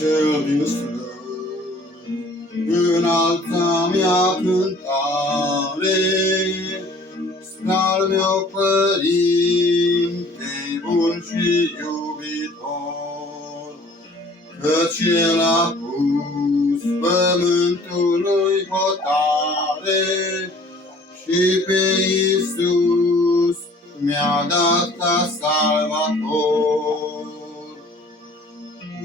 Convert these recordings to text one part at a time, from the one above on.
cel din străini, înalța mea cântare spre-al meu Părinte bun și iubitor, căci El a pus pământului hotare și pe Iisus mi-a dat ca salvator.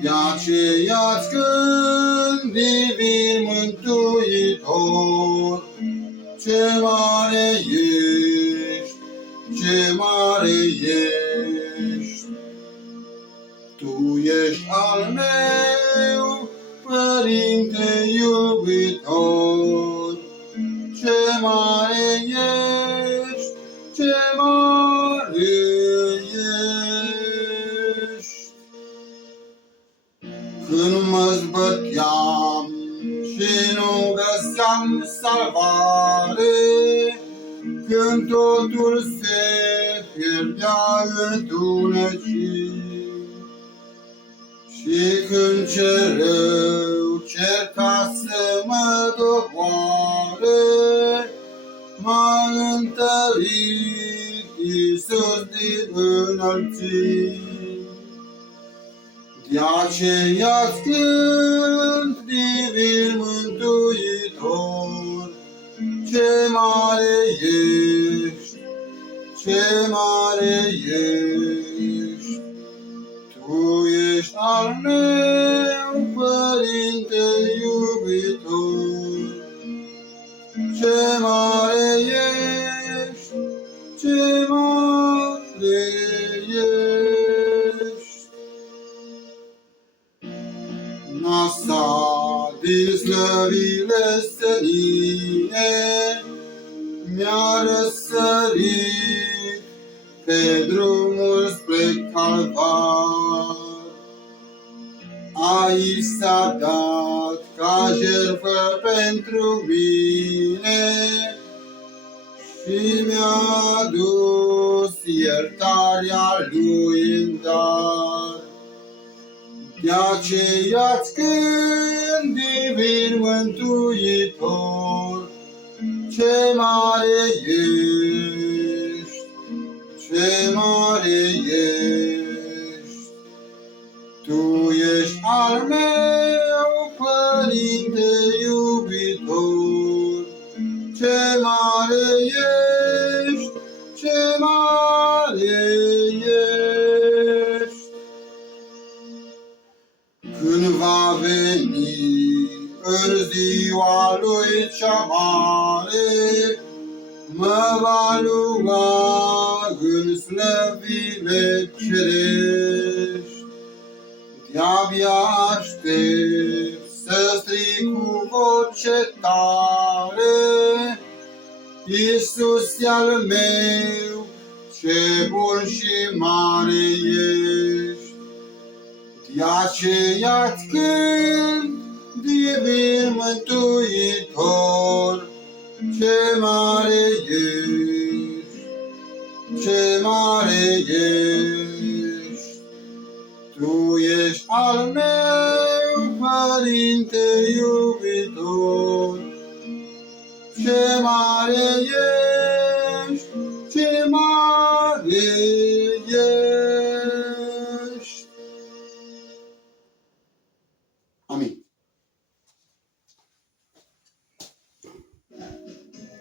De aceea-ți cânt, divin mântuitor, ce mare ești, ce mare ești. Tu ești al meu, Părinte iubitor, ce mare ești, ce mare ești. Când mă zbăteam și nu găseam salvare, când totul se pierdea în tunecii, și când cel rău cerca să mă doboare, m-a întărit Iisus din înălțimi. De aceea-ți cânt, divin mântuitor, ce mare ești, ce mare ești. Tu ești al meu, Părinte iubitor, ce mare ești, ce mare ești. Nasa din slăvile senine mi-a răsărit pe drumul spre Calvar. Aici s-a dat ca jertfă pentru mine și mi-a adus iertarea Lui în dar. De aceea-ți cânt, divin mântuitor, ce mare ești, ce mare ești. Tu ești al meu, Părinte iubitor, ce mare ești, ce mare ești. Când va veni în ziua Lui cea mare, mă va lua în slăvile cerești. De-abia aștept să strig cu voce tare, Iisus e al meu, ce bun și mare ești. De aceea-ți cânt, divin mântuitor, ce mare ești, ce mare ești. Tu ești al meu, Părinte iubitor, ce mare ești, ce mare